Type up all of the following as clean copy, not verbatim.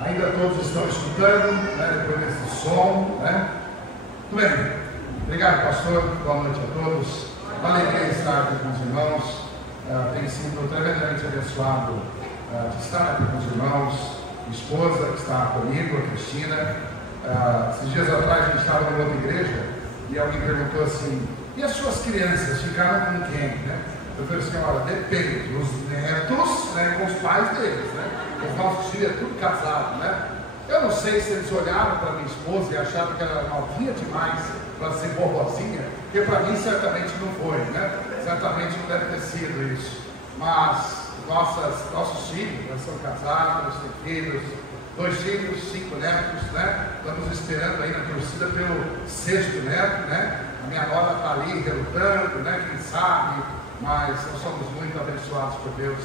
Ainda todos estão escutando, né, depois desse som, né? Tudo bem. Obrigado, pastor. Boa noite a todos. Uma alegria estar aqui com os irmãos. Tenho sido tremendamente abençoado de estar aqui com os irmãos. Minha esposa que está comigo, a Cristina. Esses dias atrás a gente estava numa outra igreja e alguém perguntou assim: e as suas crianças ficaram com quem? Né? Eu falei assim: olha, depende, os netos, né, com os pais deles, né? Os nossos filhos é tudo casado, né? Eu não sei se eles olharam para minha esposa e acharam que ela era novinha demais para ser bobozinha, porque para mim certamente não foi, né? Certamente não deve ter sido isso. Mas nossos filhos, nós são casados, têm filhos, 2 filhos, 5 netos, né? Estamos esperando aí na torcida pelo 6º neto, né? A minha nora está ali relutando, né? Quem sabe, mas nós somos muito abençoados por Deus,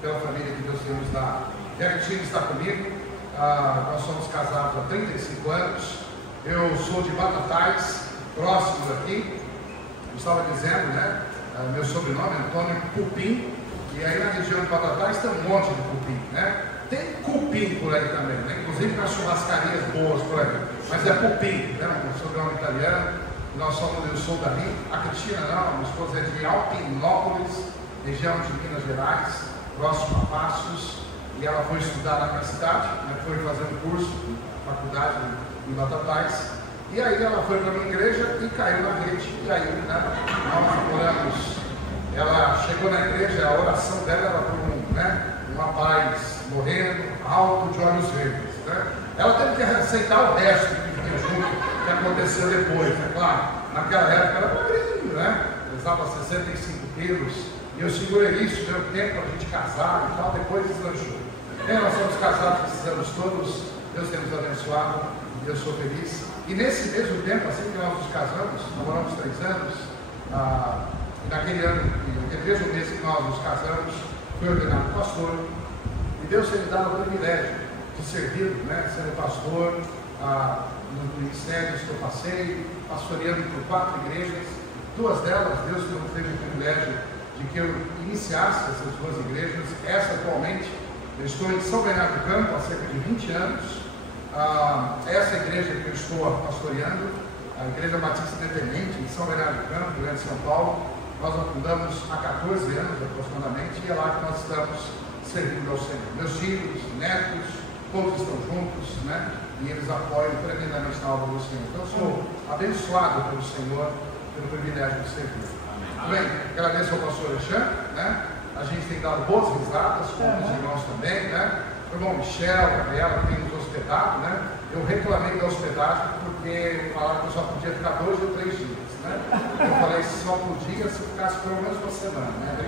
pela família que Deus tem nos dado. E a Cristina está comigo, nós somos casados há 35 anos, eu sou de Batatais, próximo daqui, eu estava dizendo, né? Meu sobrenome é Antônio Cupim, e aí na região de Batatais tem um monte de cupim, né? Tem cupim por aí também, né? Inclusive nas churrascarias boas por aí, mas é cupim, né? Um sobrenome italiano. Eu sou dali, a Cristina não, minha esposa é de Alpinópolis, região de Minas Gerais, próximo a Passos, e ela foi estudar na minha cidade, né? Foi fazer um curso de faculdade em Batatais, e aí ela foi para a minha igreja e caiu na rede, e aí, né, nós oramos. Ela chegou na igreja, a oração dela era por um rapaz morrendo, alto, de olhos verdes, né? Ela teve que aceitar o resto que aconteceu depois, é claro. Naquela época era magrinho, né? Pesava 65 quilos, e eu segurei isso, deu tempo para a gente casar e tal, depois deslanchou. Nós somos casados esses anos todos, Deus tem nos abençoado, e eu sou feliz. E nesse mesmo tempo, assim que nós nos casamos, namoramos 3 anos, naquele mesmo mês que nós nos casamos, fui ordenado pastor, e Deus tem me dado o privilégio de servir, né, sendo pastor, nos ministérios que eu passei, pastoreando por 4 igrejas. 2 delas, Deus teve o privilégio de que eu iniciasse essas 2 igrejas. Essa atualmente, eu estou em São Bernardo do Campo há cerca de 20 anos. Essa igreja que eu estou pastoreando, a Igreja Batista Independente, em São Bernardo do Campo, Grande São Paulo, nós a fundamos há 14 anos aproximadamente, e é lá que nós estamos servindo ao Senhor. Meus filhos, netos, todos estão juntos, né? E eles apoiam tremendamente na obra do Senhor. Então eu sou abençoado pelo Senhor, pelo privilégio de servir. Bem, agradeço ao pastor Alexandre, né? A gente tem dado boas risadas com os irmãos também, né? O irmão Michel, a Gabriela, que tem nos hospedado, né? Eu reclamei da hospedagem porque falaram que eu só podia ficar 2 ou 3 dias, né? Eu falei só podia se eu ficasse pelo menos uma semana, né?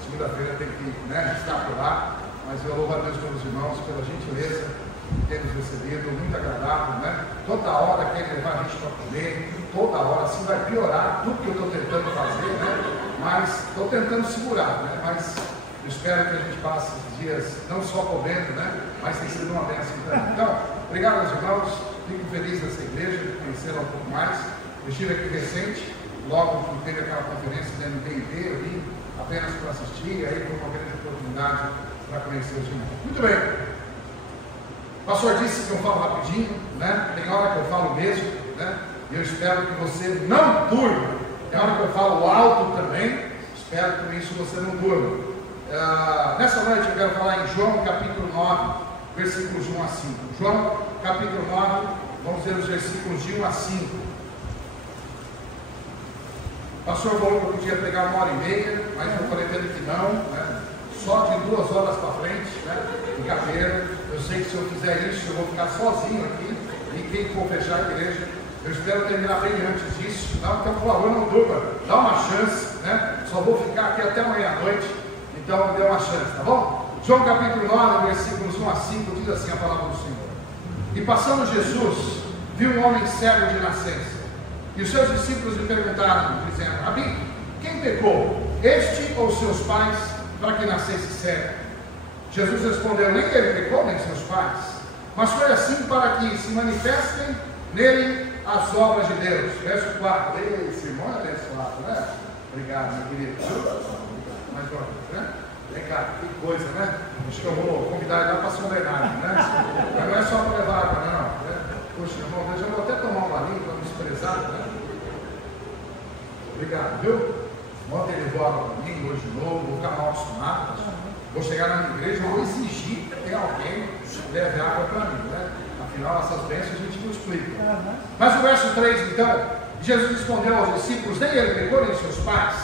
Segunda-feira tem que, né, estar por lá, mas eu louvo a Deus pelos irmãos, pela gentileza que tem nos recebido, muito agradável, né? Toda hora quer levar a gente para comer, toda hora, assim vai piorar tudo que eu estou tentando fazer, né? Mas estou tentando segurar, né? Mas eu espero que a gente passe os dias não só comendo, né? Mas tem sido uma bênção também. Então, obrigado aos irmãos, fico feliz dessa igreja, de conhecê-la um pouco mais. Eu estive aqui recente, logo que teve aquela conferência da MPID, eu vim apenas para assistir, aí foi uma grande oportunidade para conhecer os irmãos. Muito bem. O pastor disse que eu falo rapidinho, né? Tem hora que eu falo mesmo, né? E eu espero que você não durma. Tem hora que eu falo alto também, espero que com isso você não durma. Nessa noite eu quero falar em João capítulo 9, versículos de 1 a 5. João capítulo 9, vamos ver os versículos de 1 a 5. O pastor falou que eu podia pegar 1h30, mas eu falei para ele que não, né? Só de 2 horas para frente, né? Brincadeira. Eu sei que se eu fizer isso, eu vou ficar sozinho aqui, e quem for fechar a igreja, eu espero terminar bem antes disso. Não, porque por favor, não durma, dá uma chance, né? Só vou ficar aqui até amanhã-noite, então me dê uma chance, tá bom? João capítulo 9, versículos 1 a 5, diz assim a palavra do Senhor. E passando Jesus, viu um homem cego de nascença, e os seus discípulos lhe perguntaram, dizendo: Rabi, quem pecou, este ou seus pais, para que nascesse cego? Jesus respondeu: nem ele pecou, nem seus pais, mas foi assim para que se manifestem nele as obras de Deus. Verso 4. Esse irmão é abençoado, né? Obrigado, meu querido. Mais uma vez, né? Legal, que coisa, né? Acho que eu vou convidar ele lá para São Bernardo, né? Mas não é só para levar água, não. Né? Poxa, irmão, eu já vou até tomar um balinho para me expressar, né? Obrigado, viu? Ontem ele levou água para mim, hoje de novo, vou ficar mal acostumado. Vou chegar na minha igreja e vou exigir que tenha alguém que leve água para mim, né? Afinal, essas bênçãos a gente não explica. Mas o verso 3, então, Jesus respondeu aos discípulos, nem ele pegou nem seus pais,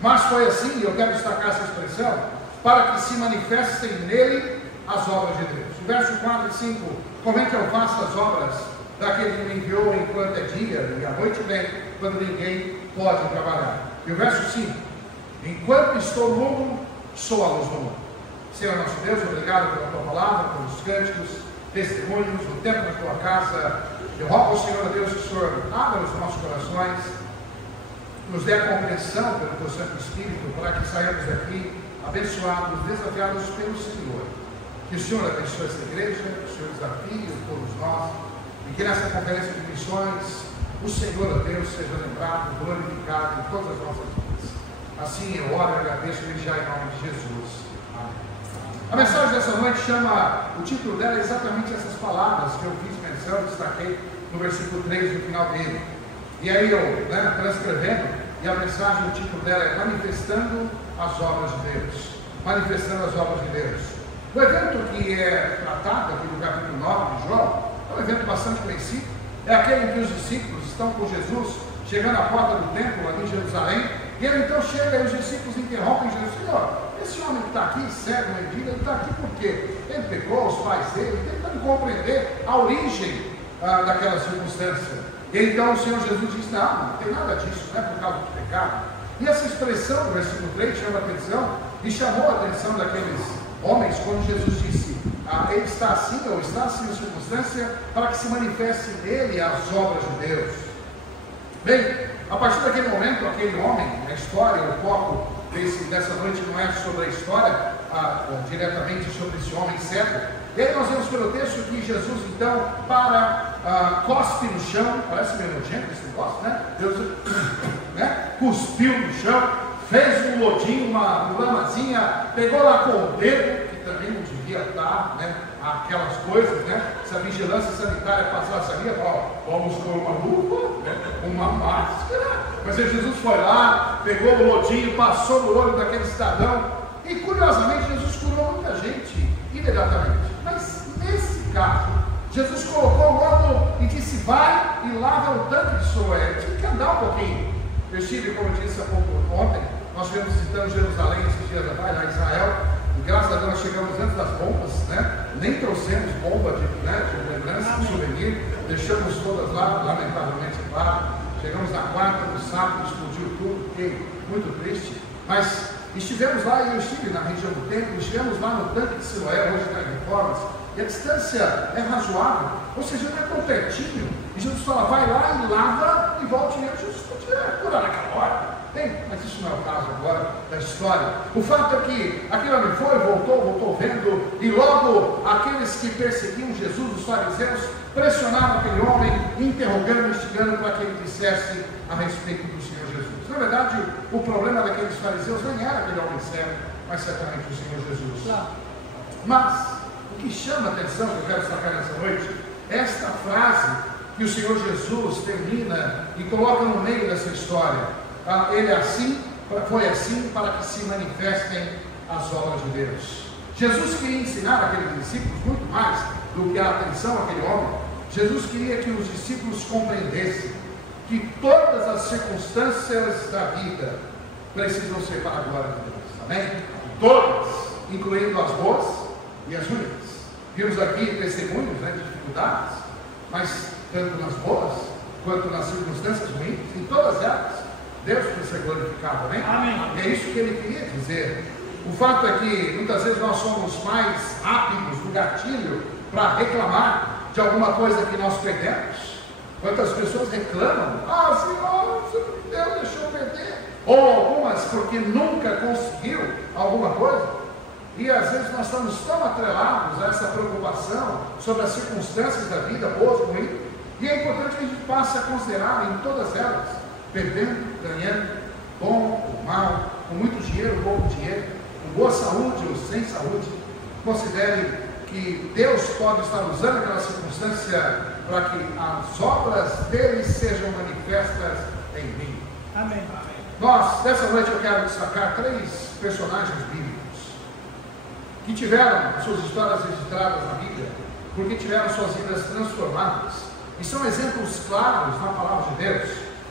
mas foi assim, e eu quero destacar essa expressão, para que se manifestem nele as obras de Deus. O verso 4 e 5, como é que eu faço as obras daquele que me enviou enquanto é dia, e a noite vem, quando ninguém pode trabalhar. E o verso 5, enquanto estou no mundo, sou a luz do mundo. Senhor nosso Deus, obrigado pela tua palavra, pelos cânticos, testemunhos, o tempo na tua casa. Eu rogo ao Senhor Deus que o Senhor abra os nossos corações, nos dê a compreensão pelo teu Santo Espírito, para que saiamos daqui abençoados, desafiados pelo Senhor. Que o Senhor abençoe esta igreja, que o Senhor desafie todos nós, e que nessa conferência de missões, o Senhor Deus seja lembrado, glorificado em todas as nossas vidas. Assim eu oro e agradeço já em nome de Jesus. Amém. A mensagem dessa noite chama, o título dela é exatamente essas palavras que eu fiz menção, destaquei no versículo 3 no final dele. E aí eu, transcrevendo, e a mensagem, o título dela é Manifestando as Obras de Deus. Manifestando as Obras de Deus. O evento que é tratado aqui no capítulo 9 de João, é um evento bastante conhecido, é aquele em que os discípulos estão com Jesus, chegando à porta do templo ali em Jerusalém, e ele então chega e os discípulos interrompem Jesus, Senhor, esse homem que está aqui, cego, mendigo, ele está aqui por quê? Ele pecou, os pais dele, tentando compreender a origem daquela circunstância. E então o Senhor Jesus diz, não tem nada disso, não é por causa do pecado. E essa expressão do versículo 3 chama a atenção, e chamou a atenção daqueles homens, quando Jesus disse, ele está assim, ou está assim na circunstância, para que se manifeste nele as obras de Deus. Bem, a partir daquele momento, aquele homem, a história, o foco dessa noite não é sobre a história, diretamente sobre esse homem cego. E aí nós vemos pelo texto que Jesus então cospe no chão, parece meio nojento esse negócio, né? Deus, cuspiu no chão, fez um lodinho, uma lamazinha, pegou lá com o dedo, que também não devia estar, aquelas coisas, se a vigilância sanitária passasse ali, vamos pôr uma luva, uma máscara. Mas aí Jesus foi lá, pegou o lodinho, passou no olho daquele cidadão, e curiosamente Jesus curou muita gente imediatamente. Mas nesse caso, Jesus colocou o modo e disse, vai e lava o tanque de Siloé. Tinha que andar um pouquinho. Eu estive, como eu disse há pouco ontem, nós estivemos visitando Jerusalém esses dias atrás, lá em Israel, e graças a Deus nós chegamos antes das bombas, nem trouxemos bomba de lembrança, de souvenir, deixamos todas lá, lamentavelmente, claro. Chegamos na quarta, no sábado, explodiu tudo, fiquei muito triste, mas estivemos lá, e eu estive na região do templo, estivemos lá no tanque de Siloé, hoje está em reformas, e a distância é razoável, ou seja, não é tão pertinho, e Jesus fala, vai lá e lava e volte mesmo. Jesus podia curar naquela hora, mas isso não é o caso agora da história. O fato é que aquele homem foi, voltou vendo, e logo aqueles que perseguiam Jesus, os fariseus, pressionaram aquele homem, interrogando, instigando para que ele dissesse a respeito do Senhor Jesus. Na verdade, o problema daqueles fariseus nem era aquele homem cego, mas certamente o Senhor Jesus. Mas o que chama a atenção, que eu quero destacar nessa noite, é esta frase que o Senhor Jesus termina e coloca no meio dessa história. Ele foi assim para que se manifestem as obras de Deus. Jesus queria ensinar aqueles discípulos muito mais do que a atenção àquele homem. Jesus queria que os discípulos compreendessem que todas as circunstâncias da vida precisam ser para a glória de Deus. Amém? Todas, incluindo as boas e as ruins. Vimos aqui testemunhos de dificuldades, mas tanto nas boas quanto nas circunstâncias ruins, em todas elas, Deus precisa ser glorificado, amém? Amém. E é isso que ele queria dizer. O fato é que muitas vezes nós somos mais rápidos no gatilho para reclamar de alguma coisa que nós perdemos. Quantas pessoas reclamam, Senhor, você me deu, deixou eu perder. Ou algumas porque nunca conseguiu alguma coisa. E às vezes nós estamos tão atrelados a essa preocupação sobre as circunstâncias da vida, boas, ruins, e é importante que a gente passe a considerar em todas elas, perdendo, ganhando, bom ou mal, com muito dinheiro ou pouco dinheiro, com boa saúde ou sem saúde, considere que Deus pode estar usando aquela circunstância para que as obras dele sejam manifestas em mim. Amém. Nós, dessa noite, eu quero destacar 3 personagens bíblicos que tiveram suas histórias registradas na Bíblia, porque tiveram suas vidas transformadas, e são exemplos claros na palavra de Deus,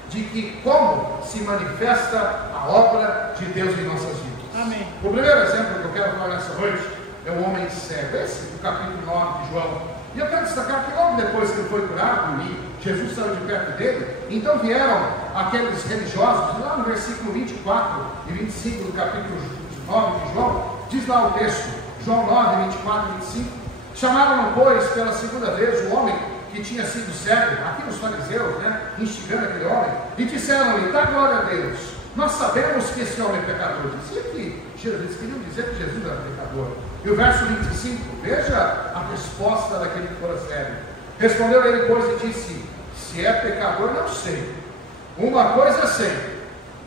de que como se manifesta a obra de Deus em nossas vidas. Amém. O primeiro exemplo que eu quero falar nessa noite é o homem cego, esse do capítulo 9 de João. E eu quero destacar que logo depois que ele foi curado e Jesus saiu de perto dele, então vieram aqueles religiosos, e lá no versículo 24 e 25 do capítulo 9 de João, diz lá o texto, João 9, 24 e 25, chamaram, pois, pela segunda vez o homem que tinha sido cego, aqui os fariseus, instigando aquele homem, e disseram-lhe, dá glória a Deus, nós sabemos que esse homem é pecador. Dizia que eles queriam dizer que Jesus era pecador. E o verso 25, veja a resposta daquele que fora cego. Respondeu ele, pois, e disse, se é pecador, não sei. Uma coisa sei,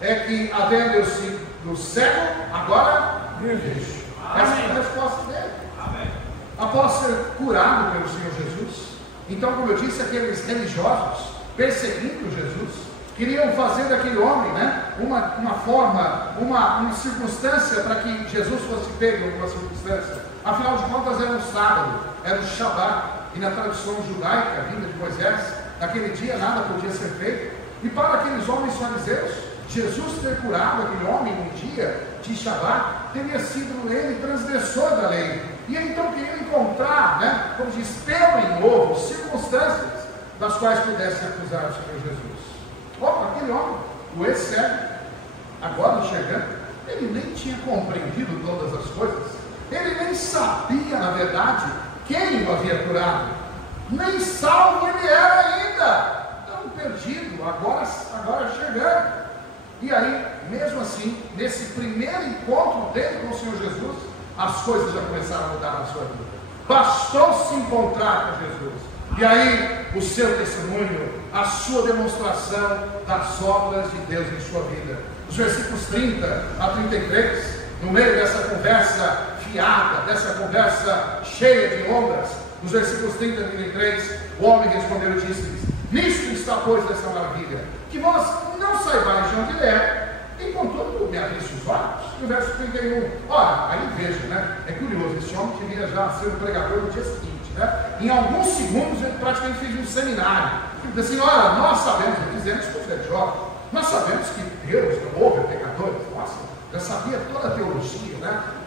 é que havendo eu sido cego, agora vejo. Essa é a resposta dele. Amém. Após ser curado pelo Senhor Jesus, então, como eu disse, aqueles religiosos perseguindo Jesus, queriam fazer daquele homem, uma circunstância para que Jesus fosse pego em alguma circunstância. Afinal de contas, era um sábado, era um Shabat, e na tradução judaica, vinda de Moisés, naquele dia nada podia ser feito. E para aqueles homens fariseus, Jesus ter curado aquele homem num dia de Shabat, teria sido ele transgressor da lei. E então queria encontrar, como diz, pelo em ovo, circunstâncias das quais pudessem acusar o Senhor Jesus. Aquele homem, o ex-cego, agora enxergando, ele nem tinha compreendido todas as coisas, ele nem sabia, na verdade, quem o havia curado, nem salvo ele era ainda, tão perdido, agora enxergando. E aí, mesmo assim, nesse primeiro encontro dele com o Senhor Jesus, as coisas já começaram a mudar na sua vida. Bastou se encontrar com Jesus. E aí, o seu testemunho, a sua demonstração das obras de Deus em sua vida. Os versículos 30 a 33, no meio dessa conversa fiada, dessa conversa cheia de ondas, nos versículos 30 a 33, o homem respondeu e disse-lhes, nisto está, pois, essa maravilha, que vós não saibais de onde é, e contudo me abriste os olhos. E o verso 31, ora, aí veja, é curioso, esse homem que vinha já ser um pregador no dia seguinte, em alguns segundos ele praticamente fez um seminário, ele disse assim, olha, nós sabemos, dizendo isso para os jovens, nós sabemos que Deus não ouve a pecadores. Nossa, já sabia toda a teologia,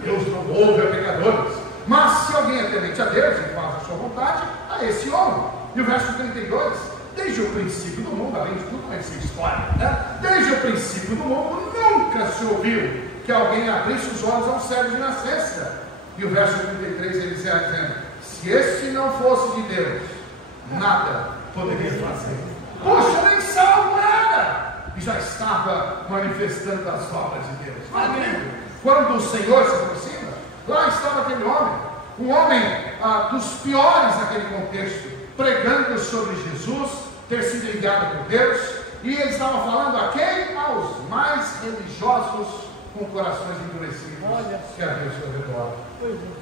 Deus não ouve a pecadores, mas se alguém é temente a Deus e faz a sua vontade, a esse homem. E o verso 32, desde o princípio do mundo, além de tudo conhecer história, desde o princípio do mundo nunca se ouviu que alguém abrisse os olhos a um cego de nascença. E o verso 33 ele dizia dizendo, se esse não fosse de Deus, nada poderia fazer. Poxa, nem salvo era, e já estava manifestando as obras de Deus. Amém. Quando o Senhor se aproxima, lá estava aquele homem, um homem dos piores naquele contexto, pregando sobre Jesus, ter sido enviado por Deus, e ele estava falando a quem? Aos mais religiosos com corações endurecidos que havia ao seu redor.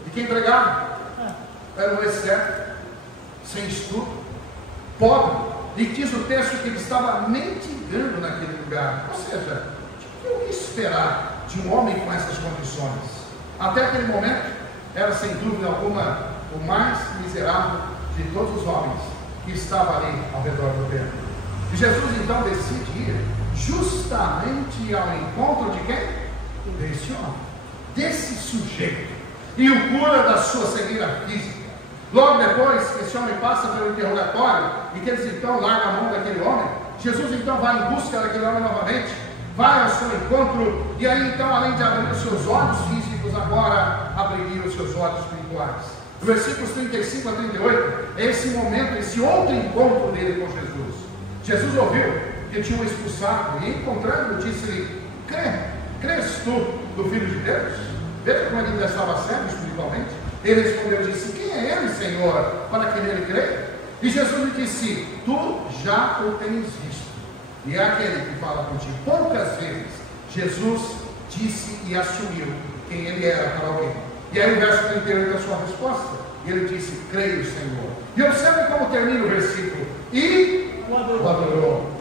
E quem pregava? Era um ex-cego, sem estudo, pobre, e diz o texto que ele estava mendigando naquele lugar. Ou seja, o que esperar de um homem com essas condições? Até aquele momento, era sem dúvida alguma o mais miserável de todos os homens que estava ali ao redor do templo. E Jesus então decide ir justamente ao encontro de quem? Desse homem, desse sujeito, e o cura da sua cegueira física. Logo depois que esse homem passa pelo interrogatório e que eles então largam a mão daquele homem, Jesus então vai em busca daquele homem novamente, vai ao seu encontro, e aí então, além de abrir os seus olhos físicos, agora abriria os seus olhos espirituais. No versículos 35 a 38, é esse momento, esse outro encontro dele com Jesus. Jesus ouviu que tinham expulsado, e encontrando-o, disse-lhe, crês tu do Filho de Deus? Veja como ele ainda estava cego espiritualmente. Ele respondeu e disse, quem é ele, Senhor, para que nele creia? E Jesus lhe disse, tu já o tens visto, e é aquele que fala contigo. Poucas vezes Jesus disse e assumiu quem ele era para alguém. E aí o verso 38 é a sua resposta. E ele disse: creio, Senhor. E observe como termina o versículo: e o adorou.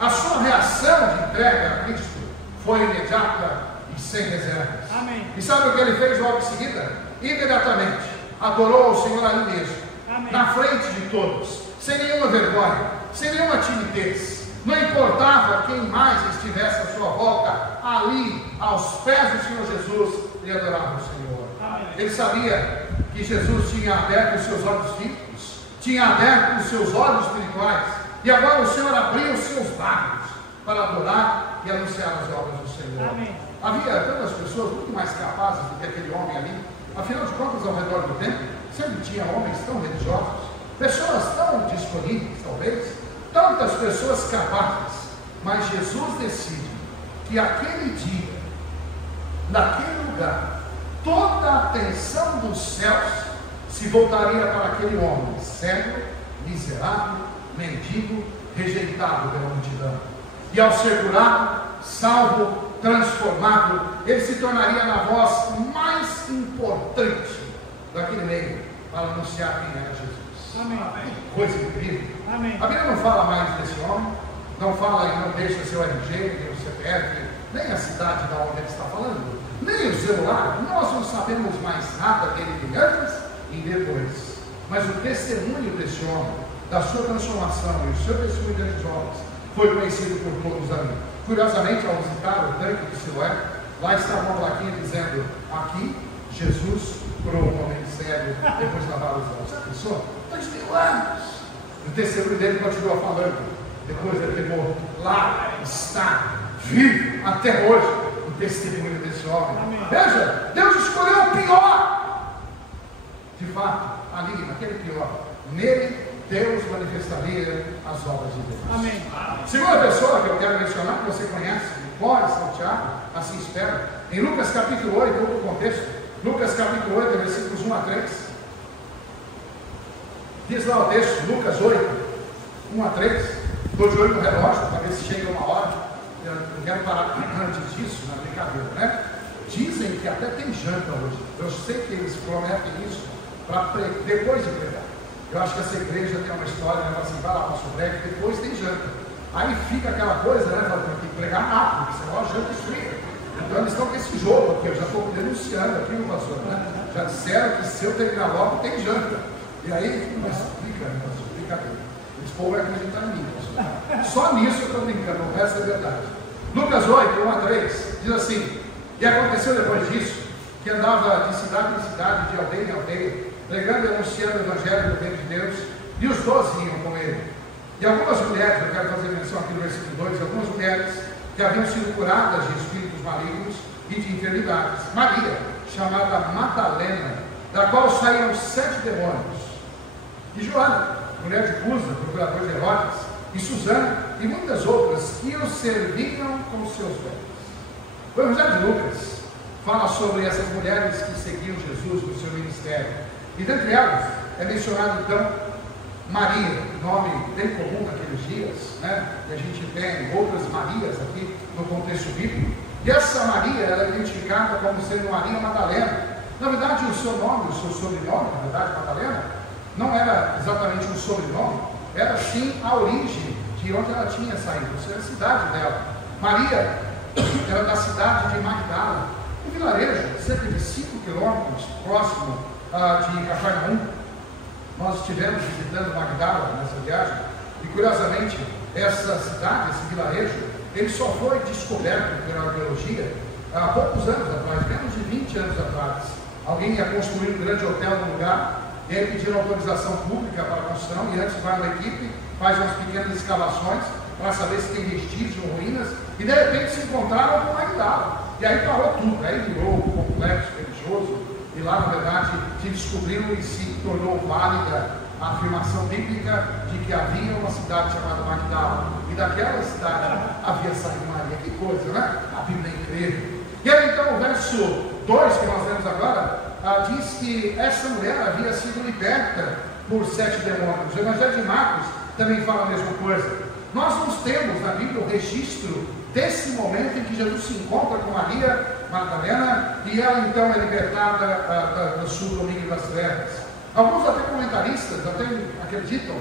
A sua reação de entrega a Cristo foi imediata e sem reservas. Amém. E sabe o que ele fez logo em seguida? Imediatamente adorou o Senhor ali mesmo. Amém. Na frente de todos, sem nenhuma vergonha, sem nenhuma timidez. Não importava quem mais estivesse à sua volta, ali, aos pés do Senhor Jesus, e adorava o Senhor. Amém. Ele sabia que Jesus tinha aberto os seus olhos físicos, tinha aberto os seus olhos espirituais, e agora o Senhor abriu os seus lábios para adorar e anunciar as obras do Senhor. Amém. Havia tantas pessoas muito mais capazes do que aquele homem ali. Afinal de contas, ao redor do templo, sempre tinha homens tão religiosos, pessoas tão disponíveis, talvez, tantas pessoas capazes. Mas Jesus decide que aquele dia, naquele lugar, toda a atenção dos céus se voltaria para aquele homem cego, miserável, mendigo, rejeitado pela multidão. E ao ser curado, salvo, transformado, ele se tornaria na voz mais importante daquele meio para anunciar quem era Jesus. Amém. Que coisa incrível. Amém. A Bíblia não fala mais desse homem, não fala e não deixa seu RG, nem o CPF, nem a cidade da onde ele está falando, nem o celular. Nós não sabemos mais nada dele antes e depois. Mas o testemunho desse homem, da sua transformação e o seu testemunho desses homens, foi conhecido por todos ali. Curiosamente, ao visitar o tanque de Siloé, lá estava uma plaquinha dizendo: aqui Jesus curou um homem cego depois de lavar os olhos. Já pensou? 2000 anos. O testemunho dele continua falando. Depois ele ter morto, lá está vivo até hoje o testemunho desse homem. Amém. Veja, Deus escolheu o pior. De fato, ali, naquele pior, nele Deus manifestaria as obras de Deus. Amém. Segunda pessoa que eu quero mencionar, que você conhece, pode São Tiago, assim espera, em Lucas capítulo 8, outro contexto, Lucas capítulo 8, versículos 1 a 3, diz lá o texto, Lucas 8, 1 a 3, estou de olho no relógio, para ver se chega uma hora, eu quero parar antes disso, na brincadeira, né? Dizem que até tem janta hoje, eu sei que eles prometem isso, para depois de pregar. Eu acho que essa igreja tem uma história, né? Assim, vai lá para o break, depois tem janta. Aí fica aquela coisa, né? Tem que pregar rápido, porque senão a janta esfria. Então eles estão com esse jogo aqui, eu já estou denunciando aqui o pastor, né? Já disseram que se eu terminar logo tem janta. E aí, mas brincando, pastor, brincadeira. Esse povo vai acreditar em mim, pastor. Só nisso eu estou brincando, o resto é verdade. Lucas 8, 1 a 3, diz assim: e aconteceu depois disso, que andava de cidade em cidade, de aldeia em aldeia, pregando e anunciando o evangelho do reino de Deus, e os 12 iam com ele. E algumas mulheres, eu quero fazer menção aqui no versículo 2, algumas mulheres que haviam sido curadas de espíritos malignos e de enfermidades. Maria, chamada Madalena, da qual saíram 7 demônios. E Joana, mulher de Cusa, procurador de Herodes, e Susana, e muitas outras, que o serviam com seus bens. O Evangelho de Lucas fala sobre essas mulheres que seguiam Jesus no seu ministério. E dentre elas é mencionado então Maria, nome bem comum naqueles dias, né? E a gente tem outras Marias aqui no contexto bíblico. E essa Maria ela é identificada como sendo Maria Madalena. Na verdade, o seu nome, o seu sobrenome, na verdade, Madalena, não era exatamente um sobrenome, era sim a origem de onde ela tinha saído, ou seja, a cidade dela. Maria era da cidade de Magdala, um vilarejo, cerca de 5 quilômetros próximo de Cafarnaum. Nós estivemos visitando Magdala nessa viagem, e curiosamente, essa cidade, esse vilarejo, ele só foi descoberto pela arqueologia há poucos anos atrás, menos de 20 anos atrás. Alguém ia construir um grande hotel no lugar, e aí pediram autorização pública para a construção, e antes vai uma equipe, faz umas pequenas escavações para saber se tem vestígios ou ruínas, e de repente se encontraram com Magdala. E aí parou tudo, aí virou um complexo religioso, e lá, na verdade, se descobriu e se tornou válida a afirmação bíblica de que havia uma cidade chamada Magdala, e daquela cidade havia saído Maria. Que coisa, né? A Bíblia é incrível. E aí, então, o verso 2 que nós lemos agora, diz que essa mulher havia sido liberta por 7 demônios. O Evangelho de Marcos também fala a mesma coisa. Nós não temos na Bíblia o registro desse momento em que Jesus se encontra com Maria Madalena, e ela então é libertada do sul domínio das trevas. Alguns até comentaristas até acreditam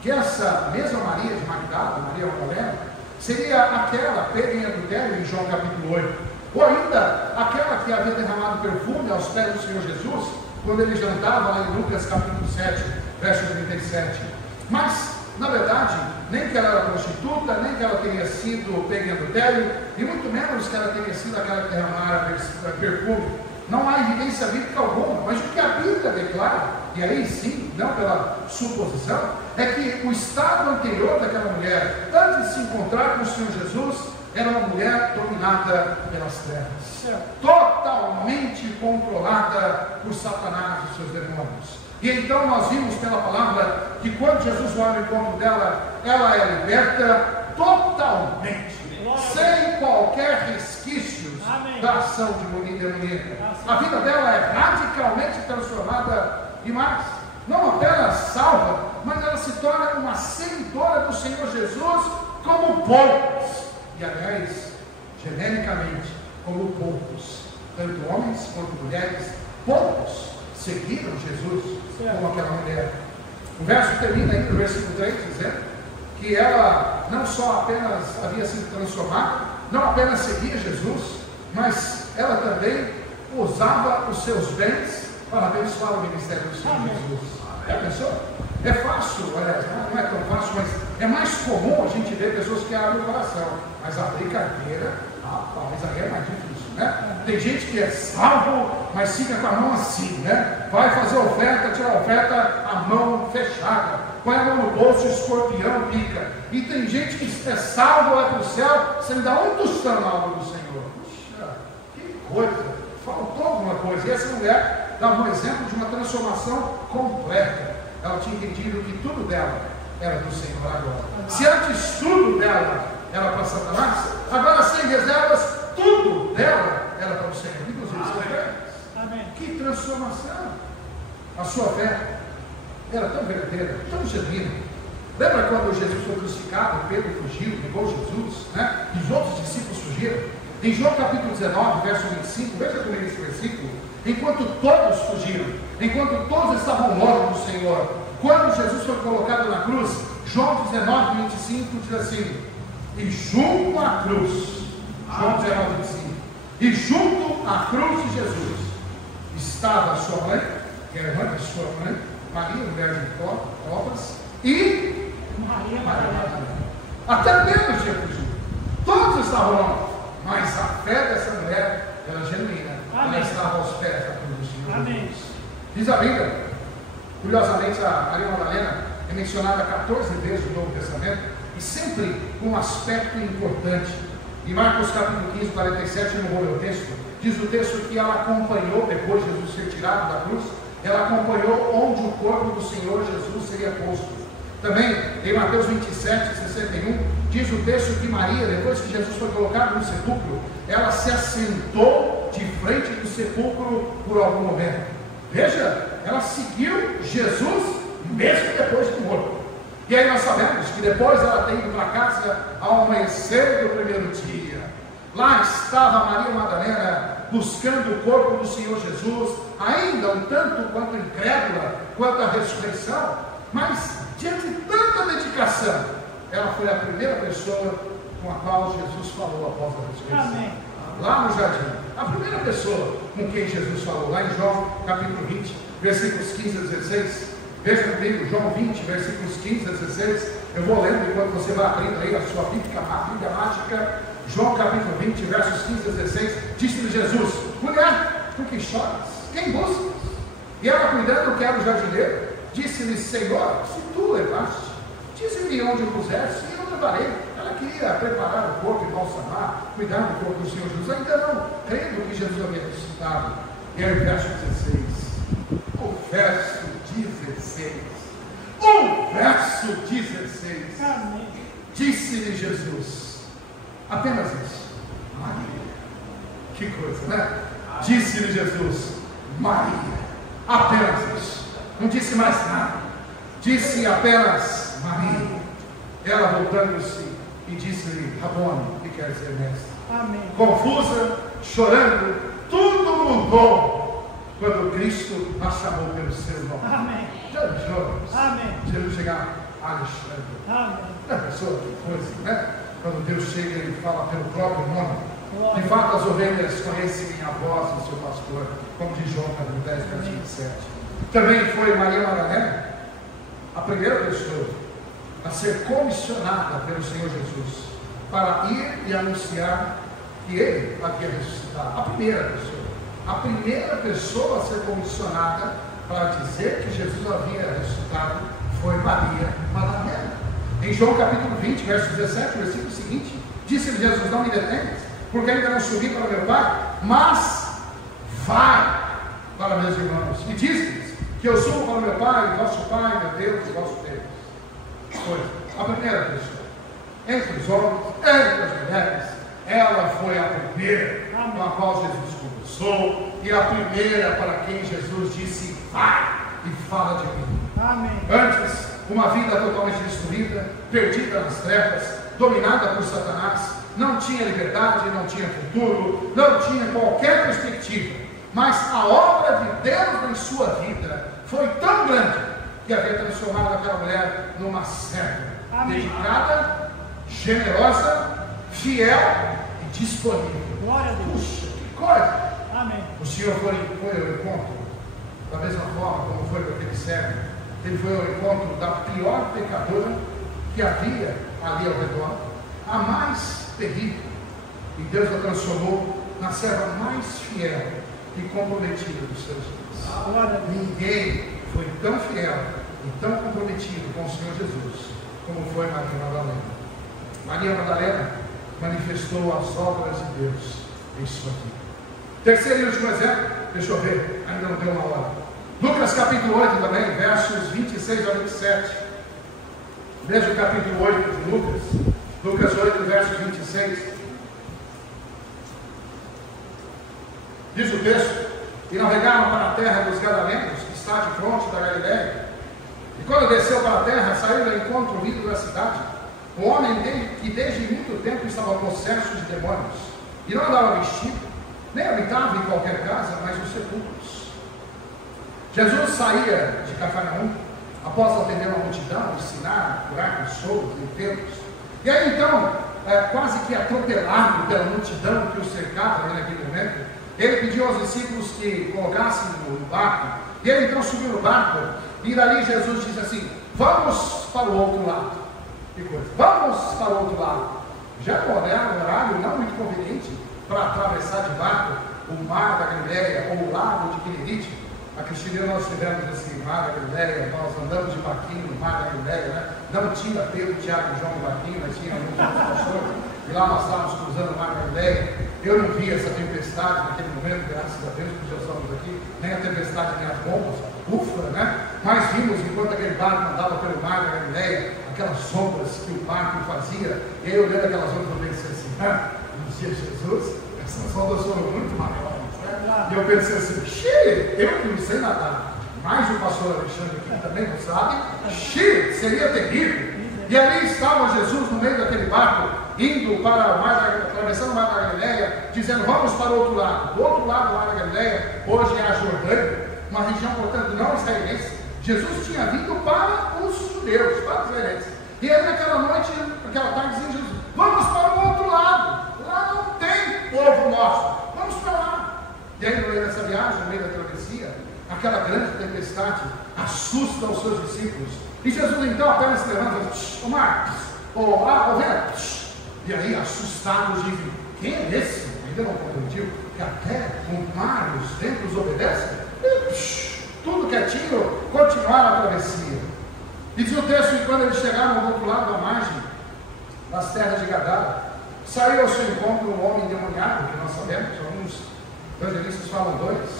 que essa mesma Maria de Magdala, Maria Magdalena, seria aquela pega em adultério em João capítulo 8, ou ainda aquela que havia derramado perfume aos pés do Senhor Jesus, quando ele jantava lá em Lucas capítulo 7, verso 37. Mas, na verdade, nem que ela era prostituta, nem que ela teria sido pega em adultério, e muito menos que ela teria sido aquela que derramara perfume. Não há evidência bíblica alguma, mas o que a Bíblia declara, e aí sim, não pela suposição, é que o estado anterior daquela mulher, antes de se encontrar com o Senhor Jesus, era uma mulher dominada pelas trevas, totalmente controlada por Satanás e seus demônios. E então nós vimos pela palavra que quando Jesus vai ao encontro dela, ela é liberta totalmente, sem qualquer resquício da ação demoníaca. A vida dela é radicalmente transformada e mais, não apenas salva, mas ela se torna uma seguidora do Senhor Jesus como poucos. E aliás, genericamente, como poucos, tanto homens quanto mulheres, poucos seguiram Jesus como aquela mulher. O verso termina aí no versículo 3, dizendo que ela não só apenas havia sido transformada, não apenas seguia Jesus, mas ela também usava os seus bens para abençoar o ministério do Senhor Jesus. Já pensou? É fácil, aliás, não é tão fácil, mas é mais comum a gente ver pessoas que abrem o coração, mas abrir carteira, rapaz, aí é mais difícil, né? Tem gente que é salvo, mas fica com a mão assim, né? Vai fazer oferta, tira a oferta, a mão fechada, põe a mão no bolso, o escorpião pica. E tem gente que é salvo, vai para o céu, sem dar um tostão na obra do Senhor. Puxa, que coisa, faltou alguma coisa. E essa mulher dá um exemplo de uma transformação completa. Ela tinha entendido que tudo dela era do Senhor agora. Se antes tudo dela era para Satanás, agora sem reservas, tudo dela era para o Senhor, inclusive os seus bens. Que transformação! A sua fé era tão verdadeira, tão genuína. Lembra quando Jesus foi crucificado, Pedro fugiu, negou Jesus, né? E os outros discípulos fugiram? Em João capítulo 19, verso 25, veja comigo esse versículo. Enquanto todos fugiram, enquanto todos estavam longe do Senhor, quando Jesus foi colocado na cruz, João 19, 25 diz assim: e junto à cruz, João 19, 25, e junto à cruz de Jesus estava a sua mãe, que era a irmã da sua mãe, Maria, mulher de Clopas, e Maria Magdalena. Até Pedro tinha fugido, todos estavam lá, mas a fé dessa mulher era genuína. Ela estava aos pés da cruz do Senhor Jesus. Diz a Bíblia, curiosamente, a Maria Magdalena é mencionada 14 vezes no Novo Testamento, e sempre com um aspecto importante. Em Marcos capítulo 15, 47, no meu texto, diz o texto que ela acompanhou, depois de Jesus ser tirado da cruz, ela acompanhou onde o corpo do Senhor Jesus seria posto. Também, em Mateus 27, 61, diz o texto que Maria, depois que Jesus foi colocado no sepulcro, ela se assentou de frente do sepulcro por algum momento. Veja, ela seguiu Jesus mesmo depois de morto. E aí nós sabemos que depois ela tem ido para casa ao amanhecer do primeiro dia. Lá estava Maria Magdalena buscando o corpo do Senhor Jesus, ainda um tanto quanto incrédula quanto à ressurreição, mas diante de tanta dedicação, ela foi a primeira pessoa com a qual Jesus falou após a ressurreição. Amém. Lá no jardim, a primeira pessoa com quem Jesus falou, lá em João capítulo 20, versículos 15 a 16. Veja comigo, João 20, versículos 15 a 16. Eu vou lendo enquanto você vai abrindo aí a sua Bíblia mágica. João capítulo 20, versos 15 a 16. Disse-lhe Jesus: mulher, por que choras? Quem buscas? E ela, cuidando que era o jardineiro, disse-lhe: Senhor, se tu levaste, dize-me onde o puseste, e eu levarei. Ela queria preparar o corpo e balsamar, cuidar do corpo do Senhor Jesus, ainda não crendo que Jesus havia ressuscitado. E aí o verso 16. O verso 16. O verso 16. Disse-lhe Jesus, apenas isso: Maria. Que coisa, né? Disse-lhe Jesus: Maria. Apenas isso. Não disse mais nada. Disse apenas Maria. Ela voltando-se e disse-lhe: Rabone, que quer dizer mestre. Amém. Confusa, chorando. Tudo mudou quando Cristo a chamou pelo seu nome. Amém. Já imaginou? Amém. Jesus chegar, Alexandre. Amém. É a pessoa que coisa, né? Quando Deus chega, ele fala pelo próprio nome. Glória. De fato, as ovelhas conhecem a voz do seu pastor, como diz João, capítulo 10, versículo 27. Também foi Maria Madalena a primeira pessoa a ser comissionada pelo Senhor Jesus para ir e anunciar que ele havia ressuscitado. A primeira pessoa a ser comissionada para dizer que Jesus havia ressuscitado foi Maria Madalena. Em João capítulo 20, verso 17, versículo seguinte, disse-lhe Jesus: não me detenhas, porque ainda não subi para meu Pai, mas vai para meus irmãos e diz-lhes que eu subo para meu Pai, vosso Pai, meu Deus e vosso Deus. Foi a primeira pessoa, entre os homens, entre as mulheres, ela foi a primeira com a qual Jesus conversou e a primeira para quem Jesus disse: vai e fala de mim. Amém. Antes, uma vida totalmente destruída, perdida nas trevas, dominada por Satanás, não tinha liberdade, não tinha futuro, não tinha qualquer perspectiva. Mas a obra de Deus em sua vida foi tão grande que havia transformado aquela mulher numa serva dedicada, generosa, fiel e disponível. Glória a Deus. Puxa, que coisa! Amém. O Senhor foi ao encontro, da mesma forma como foi com aquele servo. Ele foi ao encontro da pior pecadora que havia ali ao redor, a mais terrível. E Deus a transformou na serva mais fiel e comprometida dos seus dias. Ninguém foi tão fiel e tão comprometido com o Senhor Jesus como foi Maria Madalena. Maria Madalena manifestou as obras de Deus em sua vida. Terceiro e último exemplo, deixa eu ver, ainda não deu uma hora. Lucas capítulo 8 também, versos 26 a 27. Veja o capítulo 8 de Lucas. Lucas 8, verso 26. Diz o texto: e navegaram para a terra dos Gadarenos, que está de fronte da Galiléia. E quando desceu para a terra, saiu ao encontro vindo da cidade um homem que desde muito tempo estava possesso de demônios, e não andava vestido, nem habitava em qualquer casa, mas nos sepulcros. Jesus saía de Cafarnaum, após atender uma multidão, ensinar, curar pessoas, enfermos. E aí então, quase que atropelado pela multidão que o cercava naquele momento, ele pediu aos discípulos que colocassem no barco. E ele então subiu no barco, e dali Jesus disse assim: vamos para o outro lado. Que coisa, vamos para o outro lado. Já no horário não muito conveniente para atravessar de barco o mar da Galileia ou o lago de Quinerite. A Cristina e nós tivemos esse mar da Galileia, nós andamos de barquinho no mar da Galileia, né? Não tinha Pedro, Tiago e João de barquinho, mas tinha muitos pastores. E lá nós estávamos cruzando o mar da Galileia. Eu não vi essa tempestade naquele momento, graças a Deus, que já estamos aqui, nem a tempestade, nem as bombas, ufa, né? Mas vimos, enquanto aquele barco andava pelo mar da Galileia, aquelas sombras que o barco fazia. E aí eu olhando aquelas sombras, eu pensei assim: no dia de Jesus, essas sombras foram muito maiores. E eu pensei assim: eu que não sei nadar, mas o pastor Alexandre que também não sabe, seria terrível. E ali estava Jesus no meio daquele barco, indo para o mar, atravessando o mar da Galileia, dizendo: vamos para o outro lado. Do outro lado do mar da Galileia, hoje é a Jordânia, uma região, portanto, não israelense. Jesus tinha vindo para os judeus, para os israelenses. E aí naquela noite, naquela tarde, dizia Jesus: vamos para o outro lado, lá não tem povo nosso, vamos para lá. E aí no meio dessa viagem, no meio da travessia, aquela grande tempestade assusta os seus discípulos. E Jesus então apenas se levanta e diz: ô mar, ô vento. E aí assustados dizem: quem é esse? Ainda não compreendiu que até o mar e os ventos obedecem? E tudo quietinho, continuaram a travessia. E diz o texto que quando eles chegaram ao outro lado da margem das terras de Gadara, saiu ao seu encontro um homem endemoniado, que nós sabemos, alguns evangelistas falam dois.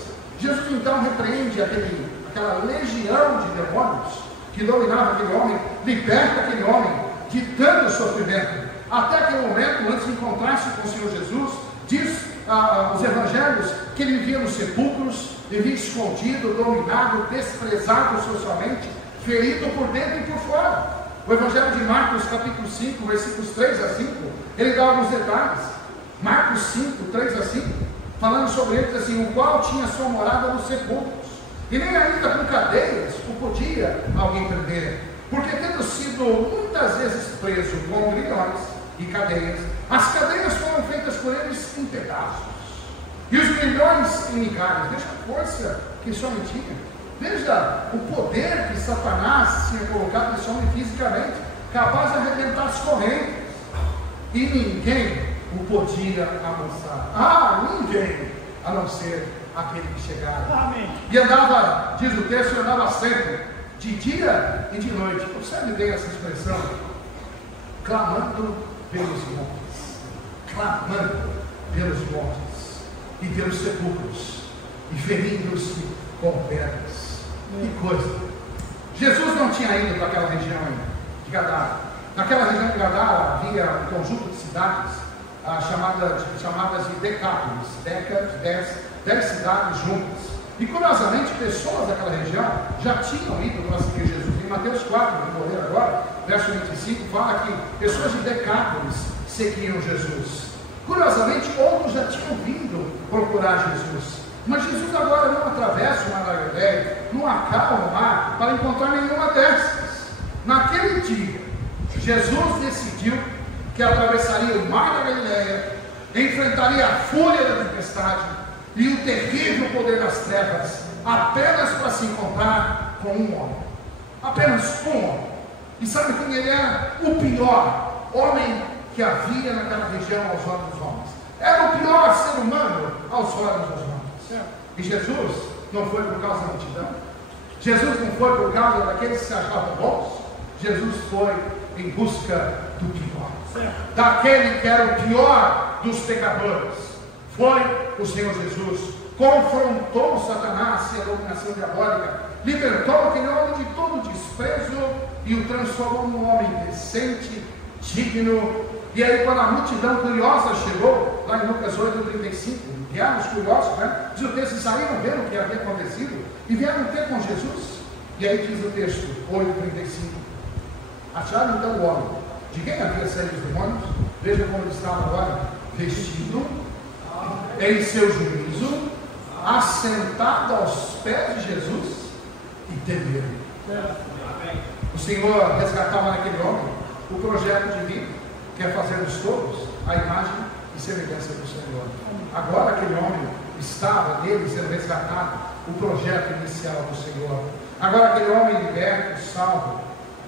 Jesus então repreende aquela legião de demônios que dominava aquele homem, liberta aquele homem de tanto sofrimento, até aquele momento, antes de encontrar-se com o Senhor Jesus, diz os evangelhos que ele vivia nos sepulcros, vivia escondido, dominado, desprezado socialmente, ferido por dentro e por fora. O evangelho de Marcos capítulo 5, versículos 3 a 5, ele dá alguns detalhes. Marcos 5, 3 a 5, falando sobre ele, diz assim: o qual tinha sua morada nos sepulcros, e nem ainda com cadeias o podia alguém prender, porque tendo sido muitas vezes preso com grilhões e cadeias, as cadeias foram feitas por eles em pedaços, e os grilhões em migalhas. Veja a força que esse homem tinha, veja o poder que Satanás tinha colocado nesse homem fisicamente, capaz de arrebentar as correntes, e ninguém o podia amansar. Ninguém, a não ser aquele que chegara. Amém. E andava, diz o texto, andava sempre, de dia e de noite. Observe bem essa expressão: clamando pelos montes, clamando pelos montes e pelos sepulcros, e ferindo-se com pedras. Que coisa! Jesus não tinha ido para aquela região de Gadara. Naquela região de Gadara havia um conjunto de cidades chamadas de Decápolis, 10 cidades juntas. E curiosamente, pessoas daquela região já tinham ido para seguir Jesus. Em Mateus 4, que vou ler agora, verso 25, fala que pessoas de Decápolis seguiam Jesus. Curiosamente, outros já tinham vindo procurar Jesus. Mas Jesus agora não atravessa o mar da Galileia, não acalma o mar para encontrar nenhuma dessas. Naquele dia, Jesus decidiu que atravessaria o mar da Galileia, enfrentaria a fúria da tempestade e o terrível poder das trevas, apenas para se encontrar com um homem. Apenas um homem. E sabe quem ele era? O pior homem que havia naquela região aos olhos dos homens. Era o pior ser humano aos olhos dos homens. E Jesus não foi por causa da multidão. Jesus não foi por causa daqueles que se achavam bons. Jesus foi em busca do pior, daquele que era o pior dos pecadores. Foi o Senhor Jesus, confrontou Satanás e a dominação diabólica, libertou aquele homem de todo desprezo e o transformou num homem decente, digno. E aí, quando a multidão curiosa chegou, lá em Lucas 8:35, vieram os curiosos, né? Diz o texto, saíram vendo o que havia acontecido e vieram ter com Jesus. E aí diz o texto 8:35, acharam então o homem de quem havia saído os demônios. Veja como ele estava agora, vestido em seu juízo, assentado aos pés de Jesus, e temeram. O Senhor resgatava naquele homem o projeto divino, que é fazer dos todos a imagem e semelhança do Senhor. Agora aquele homem estava nele sendo resgatado o projeto inicial do Senhor. Agora aquele homem liberto, salvo,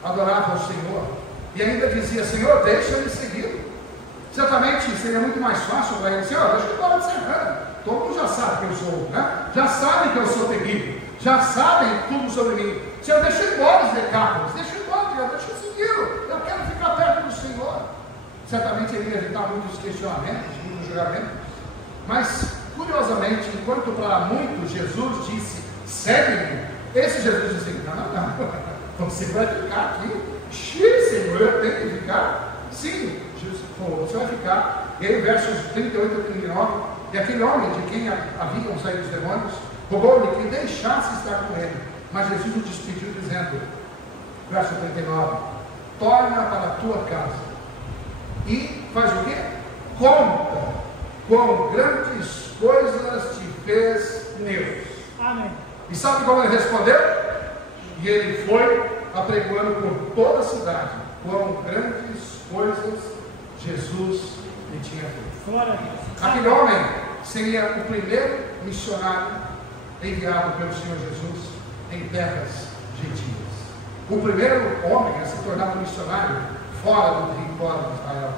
adorava ao Senhor e ainda dizia: Senhor, deixa-me seguir. Certamente seria muito mais fácil para ele: Senhor, deixa eu embora de Serrano. Todo mundo já sabe que eu sou, né? Já sabe que eu sou terrível, já sabem tudo sobre mim. Senhor, deixa eu embora os Decápolis, deixa eu embora, deixa eu segui-lo, eu quero ficar perto do Senhor. Certamente ele ia evitar muitos questionamentos, muitos julgamentos. Mas, curiosamente, enquanto para muitos Jesus disse: segue-me, esse Jesus disse: não, você vai ficar aqui. Senhor, eu tenho que ficar? Sim, Jesus falou: você vai ficar. E aí, versos 38 a 39, e aquele homem de quem haviam saído os demônios rogou-lhe que deixasse estar com ele. Mas Jesus o despediu, dizendo, verso 39, torna para a tua casa e faz o quê? Conta quão grandes coisas te fez Deus. Amém. E sabe como ele respondeu? E ele foi apregoando por toda a cidade quão grandes coisas Jesus lhe tinha feito. Aquele homem seria o primeiro missionário enviado pelo Senhor Jesus em terras gentias. O primeiro homem a se tornar um missionário fora do território de Israel.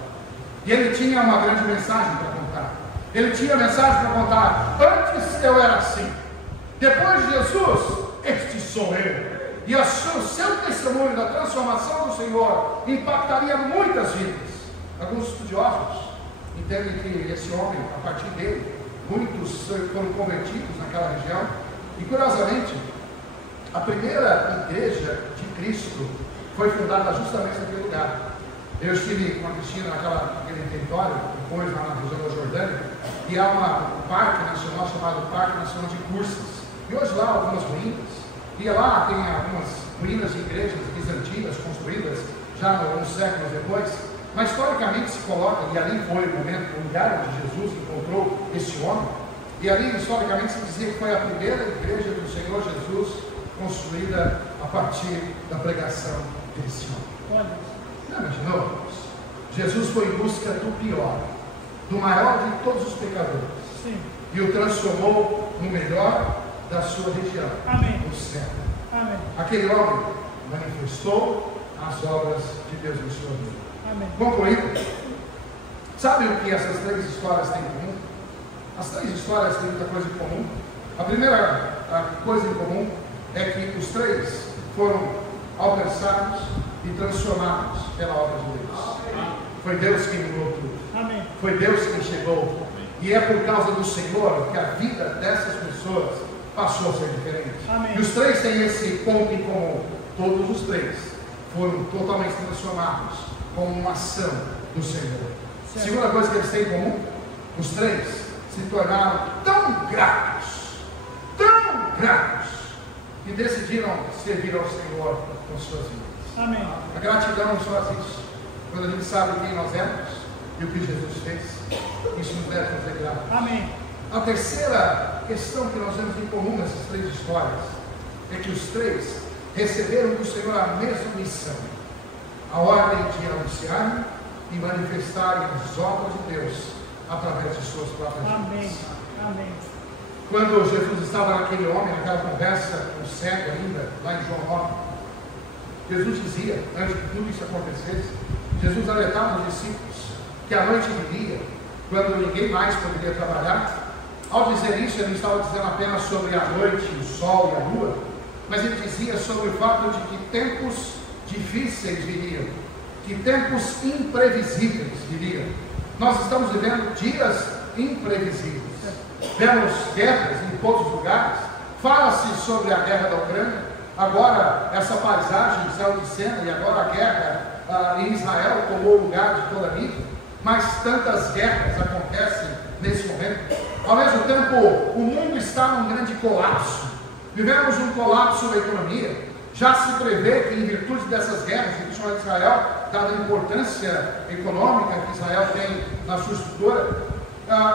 E ele tinha uma grande mensagem para contar. Ele tinha mensagem para contar: antes eu era assim, depois de Jesus, este sou eu. E o seu testemunho da transformação do Senhor impactaria muitas vidas. Alguns estudiosos entendem que esse homem, a partir dele, muitos foram convertidos naquela região. E curiosamente, a primeira igreja de Cristo foi fundada justamente naquele lugar. Eu estive com a Cristina naquele território, depois lá na região da Jordânia, e há um parque nacional chamado Parque Nacional de Cursas. E hoje lá algumas ruínas. E lá tem algumas ruínas de igrejas bizantinas construídas já alguns séculos depois. Mas historicamente se coloca, e ali foi o momento onde o de Jesus encontrou este homem, E ali, historicamente, se dizia que foi a primeira igreja do Senhor Jesus construída a partir da pregação desse homem. Não imaginou? Jesus foi em busca do pior, do maior de todos os pecadores. Sim. E o transformou no melhor da sua região, o céu. Amém. Aquele homem manifestou as obras de Deus em sua vida. Concluindo, sabe o que essas três histórias têm em comum? As três histórias têm muita coisa em comum. A primeira coisa em comum é que os três foram alcançados e transformados pela obra de Deus. Foi Deus quem mudou tudo. Amém. Foi Deus quem chegou. E é por causa do Senhor que a vida dessas pessoas passou a ser diferente. Amém. E os três têm esse ponto em comum. Todos os três foram totalmente transformados com uma ação do Senhor. Certo. Segunda coisa que eles têm em comum: os três se tornaram tão gratos, que decidiram servir ao Senhor com suas vidas. Amém. A gratidão não só isso. Quando a gente sabe quem nós éramos e o que Jesus fez, isso nos deve fazer grato. Amém. A terceira questão que nós vemos em comum nessas três histórias é que os três receberam do Senhor a mesma missão, a ordem de anunciarem e manifestarem as obras de Deus através de suas próprias vidas. Amém. Quando Jesus estava naquele homem, naquela conversa com o cego ainda, lá em João 9, Jesus dizia, antes que tudo isso acontecesse, Jesus alertava os discípulos que a noite viria, quando ninguém mais poderia trabalhar. Ao dizer isso, ele não estava dizendo apenas sobre a noite, o sol e a lua, mas ele dizia sobre o fato de que tempos difíceis viriam, que tempos imprevisíveis viriam. Nós estamos vivendo dias imprevisíveis. Vemos guerras em todos os lugares. Fala-se sobre a guerra da Ucrânia, agora essa paisagem saiu de cena, e agora a guerra em Israel tomou o lugar de toda a mídia. Mas tantas guerras acontecem nesse momento. Ao mesmo tempo, o mundo está num grande colapso. Vivemos um colapso da economia. Já se prevê que, em virtude dessas guerras, principalmente Israel, dada a importância econômica que Israel tem na sua estrutura,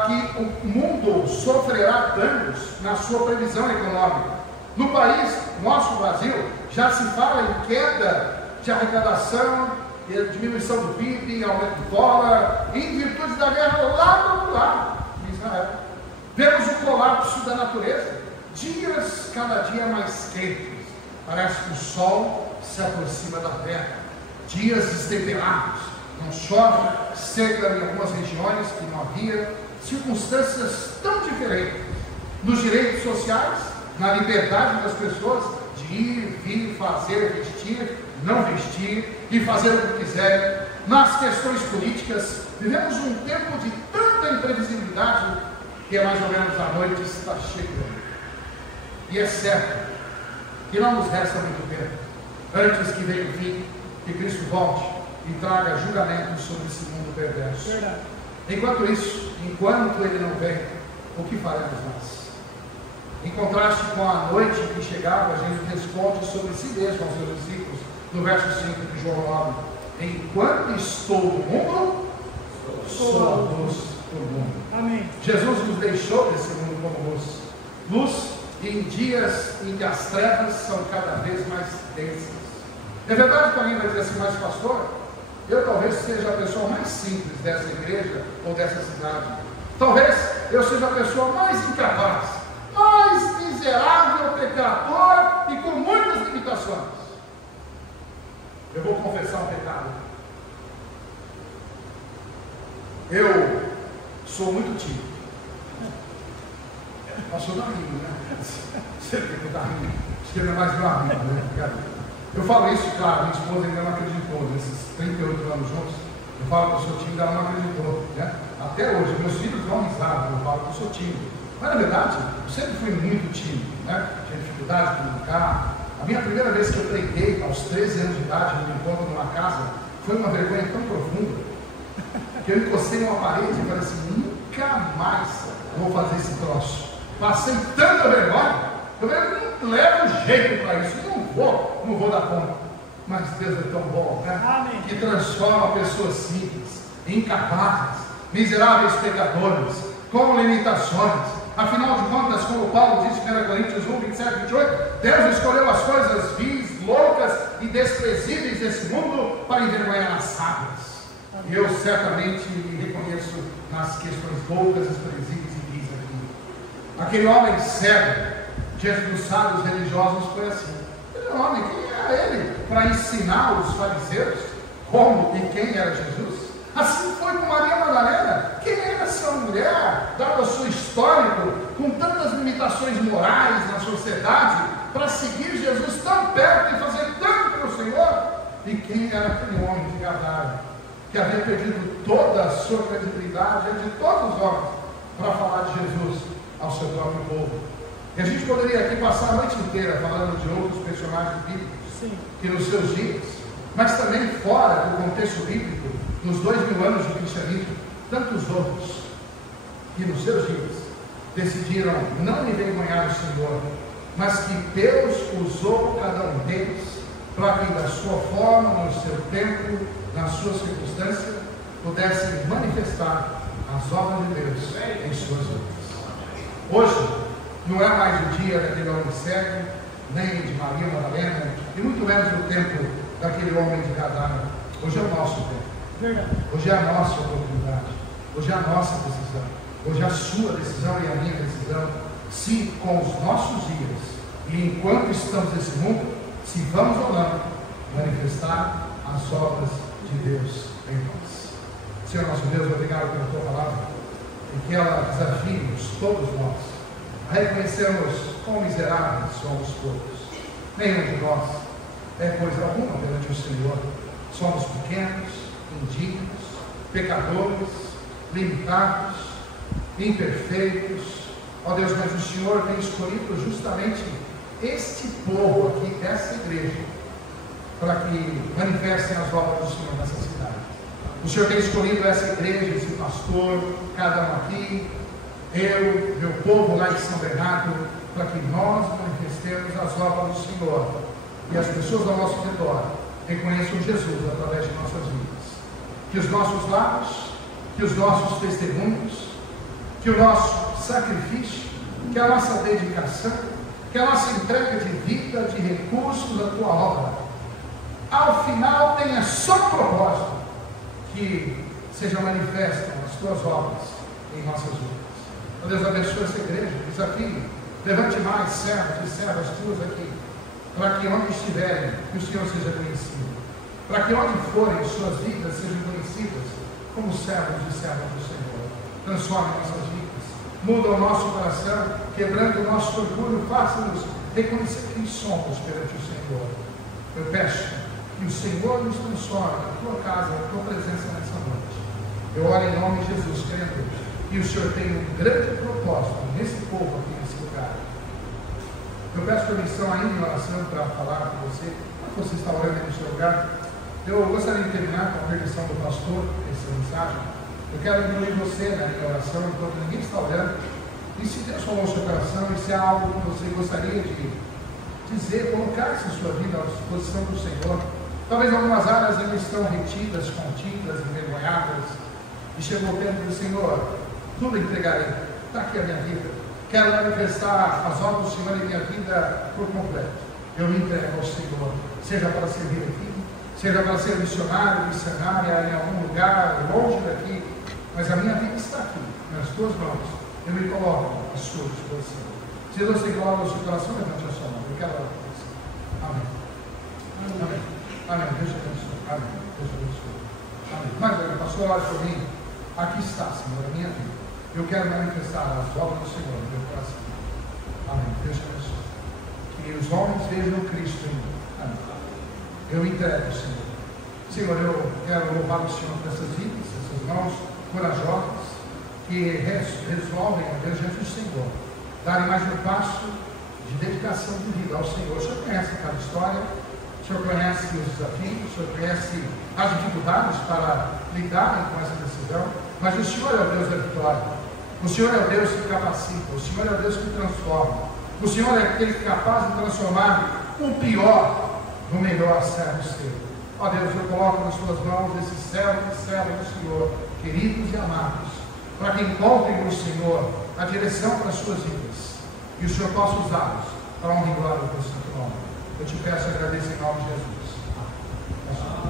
que o mundo sofrerá danos na sua previsão econômica. No país, nosso Brasil, já se fala em queda de arrecadação, diminuição do PIB, aumento do dólar, em virtude da guerra lá do outro lado, em Israel. Vemos o colapso da natureza, dias cada dia mais quentes. Parece que o sol se aproxima da terra, dias destemperados, não chove, seca em algumas regiões que não havia, circunstâncias tão diferentes nos direitos sociais, na liberdade das pessoas de ir, vir, fazer, vestir, não vestir e fazer o que quiserem. Nas questões políticas, vivemos um tempo de tanta imprevisibilidade que é mais ou menos a noite está chegando. E é certo que não nos resta muito tempo antes que venha o fim, que Cristo volte e traga julgamento sobre esse mundo perverso. Verdade. Enquanto isso, enquanto Ele não vem, o que faremos nós? Em contraste com a noite que chegava, Jesus responde sobre si mesmo aos seus discípulos, no verso 5 de João 9: enquanto estou no mundo, sou a luz do mundo. Amém. Jesus nos deixou desse mundo como luz. Luz em dias em que as trevas são cada vez mais densas. É verdade que alguém vai dizer assim: mas pastor, eu talvez seja a pessoa mais simples dessa igreja ou dessa cidade. Talvez eu seja a pessoa mais incapaz, mais miserável, pecador e com muitas limitações. Eu vou confessar um pecado. Eu sou muito tímido. Pastor da rindo, né? Você que está rindo. Acho que ele é mais meu amigo, né? Eu falo isso, claro, minha esposa ainda não acreditou. Nesses 38 anos juntos, eu falo que eu sou tímido, ela não acreditou, né? Até hoje, meus filhos dão risada, eu falo que eu sou tímido. Mas na verdade, eu sempre fui muito tímido, né? Tinha dificuldade de comunicar. A minha primeira vez que eu preguei, aos 13 anos de idade, no encontro numa casa, foi uma vergonha tão profunda, que eu encostei numa parede e falei assim: nunca mais vou fazer esse troço. Passei tanta vergonha, eu não levo jeito para isso, não vou dar conta. Mas Deus é tão bom, né? Amém. Que transforma pessoas simples, incapazes, miseráveis pecadores, com limitações, Afinal de contas, como Paulo disse em Coríntios 1, 27, 28, Deus escolheu as coisas vis, loucas e desprezíveis desse mundo para envergonhar as sábias. E eu certamente me reconheço nas questões loucas, desprezíveis e vis aqui. Aquele homem cego diante dos sábios religiosos foi assim. Aquele homem, quem era ele para ensinar os fariseus como e quem era Jesus? Assim foi com Maria Madalena. Quem era essa mulher, dado o seu histórico, com tantas limitações morais na sociedade, para seguir Jesus tão perto e fazer tanto pelo Senhor? E quem era aquele homem de Gadara, que havia perdido toda a sua credibilidade diante de todos os homens, para falar de Jesus ao seu próprio povo? E a gente poderia aqui passar a noite inteira falando de outros personagens bíblicos, que nos seus dias, mas também fora do contexto bíblico, nos 2000 anos de cristianismo, tantos outros que nos seus dias decidiram não envergonhar o Senhor, mas que Deus usou cada um deles para que da sua forma, no seu tempo, nas suas circunstâncias, pudessem manifestar as obras de Deus em suas vidas. Hoje não é mais o dia daquele homem cego, nem de Maria Madalena, e muito menos o tempo daquele homem de Gadara. Hoje é o nosso tempo. Hoje é a nossa oportunidade, hoje é a nossa decisão, hoje é a sua decisão e a minha decisão, se com os nossos dias e enquanto estamos nesse mundo, se vamos ou não manifestar as obras de Deus em nós. Senhor nosso Deus, obrigado pela tua palavra e que ela desafie-nos, todos nós, a reconhecermos quão miseráveis somos todos. Nenhum de nós é coisa alguma perante o Senhor. Somos pequenos, indignos, pecadores, limitados, imperfeitos. Ó Deus, mas o Senhor tem escolhido justamente este povo aqui, essa igreja, para que manifestem as obras do Senhor nessa cidade. O Senhor tem escolhido essa igreja, esse pastor, cada um aqui, eu, meu povo lá em São Bernardo, para que nós manifestemos as obras do Senhor e as pessoas ao nosso redor reconheçam Jesus através de nossas vidas. Que os nossos lábios, que os nossos testemunhos, que o nosso sacrifício, que a nossa dedicação, que a nossa entrega de vida, de recursos à tua obra, ao final tenha só propósito que seja manifestas as tuas obras em nossas vidas. Ó Deus, abençoe essa igreja, desafie, levante mais servos e servas tuas aqui, para que onde estiverem, que o Senhor seja conhecido, para que onde forem suas vidas sejam conhecidas como servos e servas do Senhor. Transforme nossas vidas, muda o nosso coração, quebrando o nosso orgulho, faça-nos reconhecer quem somos perante o Senhor. Eu peço que o Senhor nos transforme na tua casa, na tua presença nessa noite. Eu oro em nome de Jesus, crendo que o Senhor tem um grande propósito nesse povo aqui nesse lugar. Eu peço permissão ainda em oração para falar com você, enquanto você está orando aí no seu lugar. Eu gostaria de terminar com a permissão do pastor, essa mensagem. Eu quero incluir você na minha oração, enquanto ninguém está orando. E se Deus falou no seu coração, e se há algo que você gostaria de dizer, colocar-se a sua vida à disposição do Senhor. Talvez algumas áreas ainda estão retidas, contidas, envergonhadas. E chegou o tempo do Senhor, tudo entregarei. Está aqui a minha vida. Quero manifestar as obras do Senhor em minha vida por completo. Eu me entrego ao Senhor, seja para servir aqui, seja para ser missionário, missionária em algum lugar, longe daqui, mas a minha vida está aqui, nas tuas mãos. Eu me coloco à sua disposição. Se você coloca o seu coração, levante a sua mão. Eu quero orar por você. Amém. Amém. Amém. Deus te abençoe. Amém. Deus te abençoe. Amém. Mas, pastor, olha por mim. Aqui está, Senhor, a minha vida. Eu quero manifestar as obras do Senhor no meu coração. Amém. Deus te abençoe. Que os homens vejam Cristo em mim. Amém. Eu entrego, Senhor. Senhor, eu quero louvar o Senhor por essas vidas, essas mãos corajosas, que resolvem, a Deus, diante do Senhor, darem mais um passo de dedicação de vida ao Senhor. O Senhor conhece cada história, o Senhor conhece os desafios, o Senhor conhece as dificuldades para lidarem com essa decisão, mas o Senhor é o Deus da vitória, o Senhor é o Deus que capacita, o Senhor é o Deus que transforma, o Senhor é aquele que é capaz de transformar o pior no melhor servo seu. Ó Deus, eu coloco nas suas mãos esses servos e servas do Senhor, queridos e amados, para que encontrem no Senhor a direção para as suas vidas. E o Senhor possa usá-los para honrar e glória do teu santo nome. Eu te peço e agradeço em nome de Jesus. Amém.